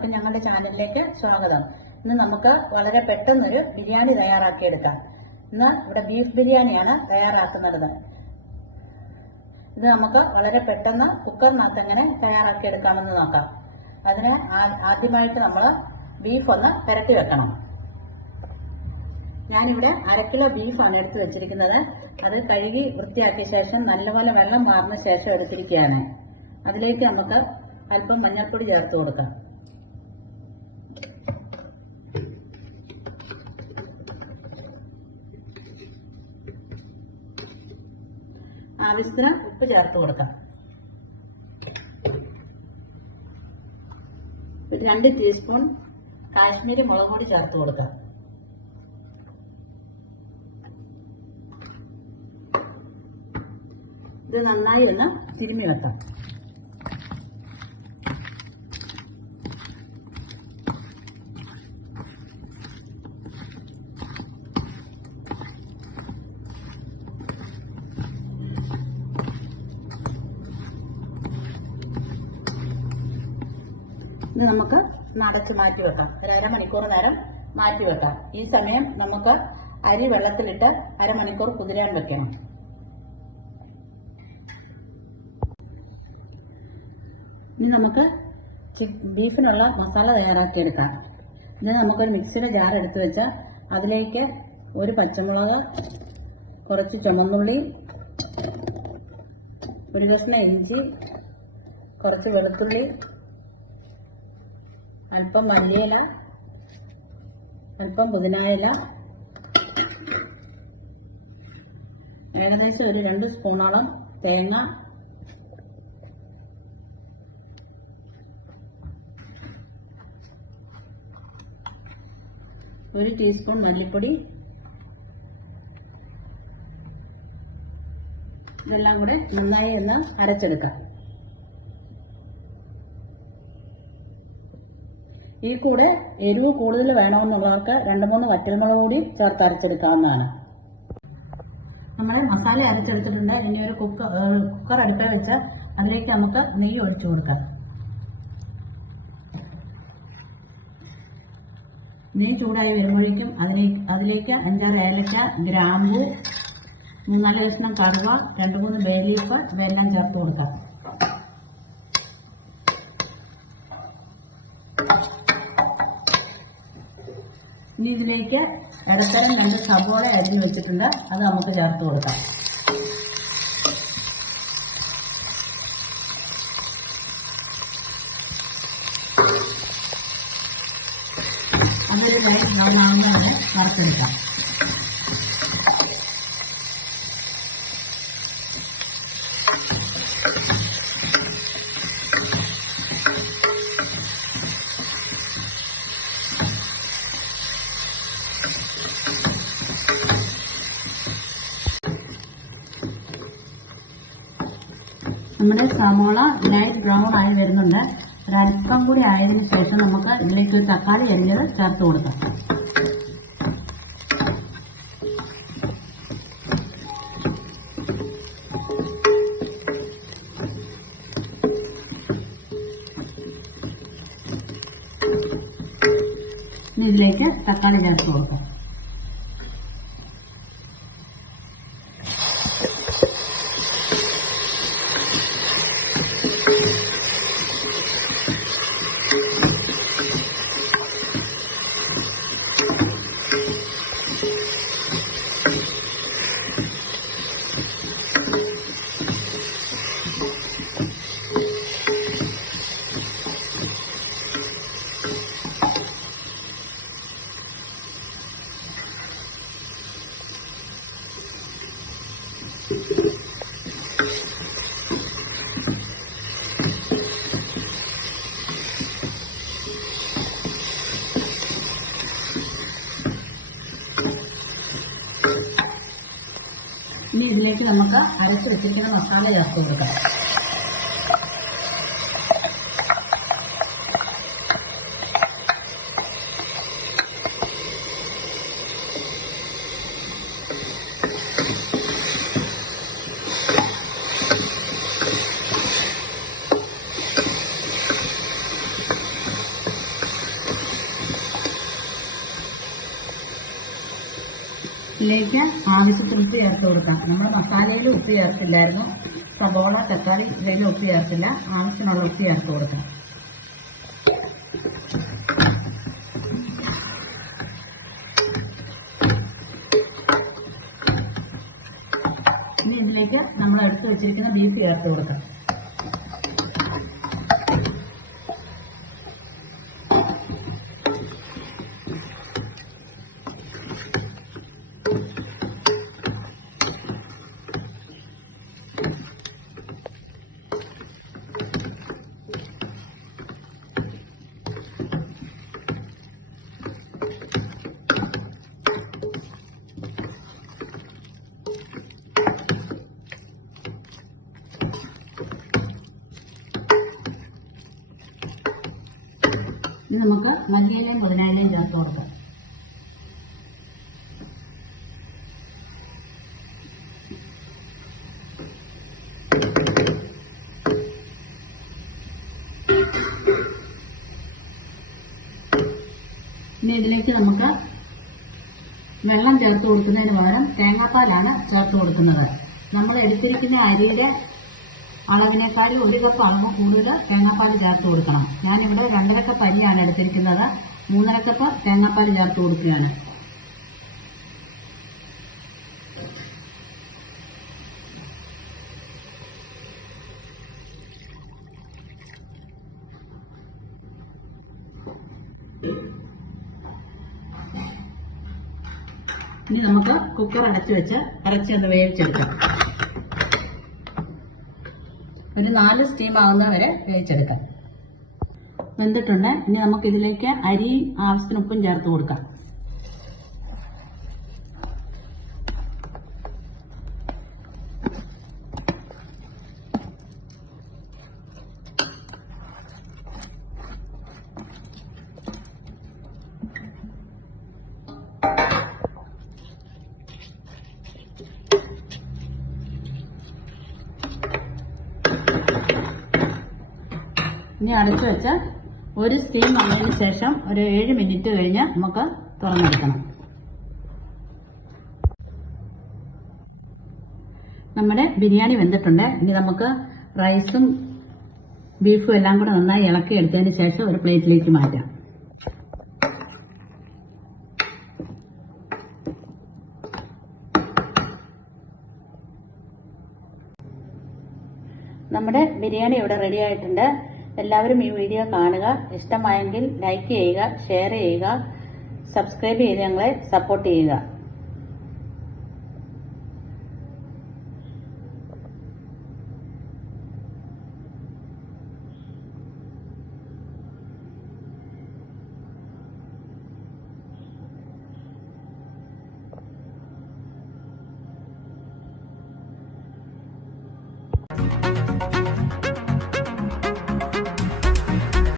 എല്ലാവർക്കും ഞങ്ങളുടെ ചാനലിലേക്ക് സ്വാഗതം. ഇന്ന് നമുക്ക് വളരെ പെട്ടെന്നൊരു ബിരിയാണി തയ്യാറാക്കിയെടുക്കാം. ഇന്ന് ഇവിടെ ബീഫ് ബിരിയാണിയാണ് തയ്യാറാക്കുന്നത്. ഇത് നമുക്ക് വളരെ പെട്ടെന്ന് കുക്കറിനകത്ത് എങ്ങനെ തയ്യാറാക്കിയെടുക്കാമെന്ന് നോക്കാം. അതിന് ആദ്യമായിട്ട് നമ്മൾ ബീഫ് ഒന്ന് പുരട്ടി വെക്കണം. ഞാനിവിടെ അരക്കിലോ കിലോ ബീഫാണ് എടുത്ത് വെച്ചിരിക്കുന്നത്. അത് കഴുകി വൃത്തിയാക്കിയ ശേഷം നല്ലപോലെ വെള്ളം മാറുന്ന ശേഷം എടുത്തിരിക്കുകയാണ്. അതിലേക്ക് നമുക്ക് അല്പം മഞ്ഞൾപ്പൊടി ചേർത്ത് കൊടുക്കാം. ആവശ്യത്തിന് ഉപ്പ് ചേർത്ത് കൊടുക്കാം. രണ്ട് ടീസ്പൂൺ കാശ്മീരി മുളക് പൊടി ചേർത്ത് കൊടുക്കാം ഇത് നന്നായി ഒന്ന് തിരുമ്മി വെക്കാം. ഇത് നമുക്ക് നടച്ച് മാറ്റി വെക്കാം. ഒരു അരമണിക്കൂർ നേരം മാറ്റി വെക്കാം. ഈ സമയം നമുക്ക് അരി വെള്ളത്തിലിട്ട് അരമണിക്കൂർ കുതിരാൻ വെക്കണം. ഇനി നമുക്ക് ബീഫിനുള്ള മസാല തയ്യാറാക്കിയെടുക്കാം. ഇനി നമുക്കൊരു മിക്സിയുടെ ജാർ എടുത്ത് വെച്ചാൽ അതിലേക്ക് ഒരു പച്ചമുളക് കുറച്ച് ചുമന്നുള്ളി ഒരു കഷ്ണം ഇഞ്ചി കുറച്ച് വെളുത്തുള്ളി അല്പം മല്ലിയില അല്പം പുതിനായില ഏകദേശം ഒരു രണ്ട് സ്പൂണോളം തേങ്ങ. ഒരു ടീസ്പൂൺ മല്ലിപ്പൊടി. ഇതെല്ലാം കൂടെ നന്നായി ഒന്ന് അരച്ചെടുക്കാം. ഈ കൂടെ എരിവ് കൂടുതൽ വേണമെന്നുള്ളവർക്ക് രണ്ട് മൂന്ന് വറ്റൽമുളക് കൂടി ചേർത്ത് അരച്ചെടുക്കാവുന്നതാണ്. നമ്മൾ മസാല അരച്ചെടുത്തിട്ടുണ്ട്. ഇനി ഒരു കുക്കർ കുക്കർ അടുപ്പിൽ വെച്ച് അതിലേക്ക് നമുക്ക് നെയ്യ് ഒഴിച്ചു കൊടുക്കാം. നെയ്യ് ചൂടായി വരുമ്പോഴേക്കും അതിലേക്ക് അതിലേക്ക് അഞ്ചാറ് ഏലക്ക ഗ്രാമ്പു മൂന്നാൽ കഷ്ണം കറുവ രണ്ട് മൂന്ന് ബേ ലീഫ് ഇവയെല്ലാം ചേർത്ത് കൊടുക്കാം. ഇനി ഇതിലേക്ക് ഇടത്തരം രണ്ട് സബോള അരിഞ്ഞ് വെച്ചിട്ടുണ്ട്. അത് നമുക്ക് ചേർത്ത് കൊടുക്കാം. അതൊരു ലൈറ്റ് ബ്രൗൺ വറുത്തെടുക്കാം. നമ്മുടെ സവോള ലൈറ്റ് ബ്രൗൺ ആയി വരുന്നുണ്ട്. ഒരല്പം കൂടി ആയതിനു ശേഷം നമുക്ക് ഇതിലേക്ക് ഒരു തക്കാളി അരിഞ്ഞത് ചേർത്ത് കൊടുക്കാം. ഇതിലേക്ക് തക്കാളി ചേർത്ത് കൊടുക്കാം. ഇതിലേക്ക് നമുക്ക് അരച്ച് വെച്ചിരിക്കുന്ന മസാല ചേർത്ത് കൊടുക്കാം ഇതിലേക്ക് ആവശ്യത്തിന് ഉപ്പ് ചേർത്ത് കൊടുക്കാം. നമ്മൾ മസാലയിൽ ഉപ്പ് ചേർത്തില്ലായിരുന്നു. സബോള തക്കാളി ഇതിലും ഉപ്പ് ചേർത്തില്ല. ആവശ്യമുള്ള ഉപ്പ് ചേർത്ത് കൊടുക്കാം. ഇനി ഇതിലേക്ക് നമ്മൾ എടുത്ത് വെച്ചിരിക്കുന്ന ബീഫ് ചേർത്ത് കൊടുക്കാം ഇനി നമുക്ക് മല്ലിയിലയും പുതിനയിലയും ചേർത്ത് കൊടുക്കാം ഇനി ഇതിലേക്ക് നമുക്ക് വെള്ളം ചേർത്ത് കൊടുക്കുന്നതിന് പകരം തേങ്ങാപ്പാലാണ് ചേർത്ത് കൊടുക്കുന്നത്. നമ്മൾ എടുത്തിരിക്കുന്ന അരിയുടെ അളവിനേക്കാൾ ഒരു കപ്പ് അളവ് കൂടുതൽ തേങ്ങാപ്പാൽ ചേർത്ത് കൊടുക്കണം. ഞാനിവിടെ രണ്ടര കപ്പ് അരിയാണ് എടുത്തിരിക്കുന്നത്. മൂന്നര കപ്പ് തേങ്ങാപ്പാൽ ചേർത്ത് കൊടുക്കുകയാണ്. ഇനി നമുക്ക് കുക്കർ അടച്ചു വെച്ച് ഇറച്ചി ഒന്ന് വേവിച്ചെടുക്കാം ഒരു നാല് സ്റ്റീം ആകുന്ന വരെ വേവിച്ചെടുക്കാം. വെന്തിട്ടുണ്ട്. ഇനി നമുക്ക് ഇതിലേക്ക് അരിയും ആവശ്യത്തിന് ഉപ്പും ചേർത്ത് കൊടുക്കാം. ഇനി അടച്ചു വെച്ച് ഒരു സ്റ്റീം വന്നതിന് ശേഷം ഒരു ഏഴ് മിനിറ്റ് കഴിഞ്ഞ് നമുക്ക് തുറന്നെടുക്കണം. നമ്മുടെ ബിരിയാണി വെന്തിട്ടുണ്ട്. ഇനി നമുക്ക് റൈസും ബീഫും എല്ലാം കൂടെ നന്നായി ഇളക്കി എടുത്തതിന് ശേഷം ഒരു പ്ലേറ്റിലേക്ക് മാറ്റാം. നമ്മുടെ ബിരിയാണി ഇവിടെ റെഡി ആയിട്ടുണ്ട്. എല്ലാവരും ഈ വീഡിയോ കാണുക ഇഷ്ടമായെങ്കിൽ ലൈക്ക് ചെയ്യുക ഷെയർ ചെയ്യുക സബ്സ്ക്രൈബ് ചെയ്ത് ഞങ്ങളെ സപ്പോർട്ട് ചെയ്യുക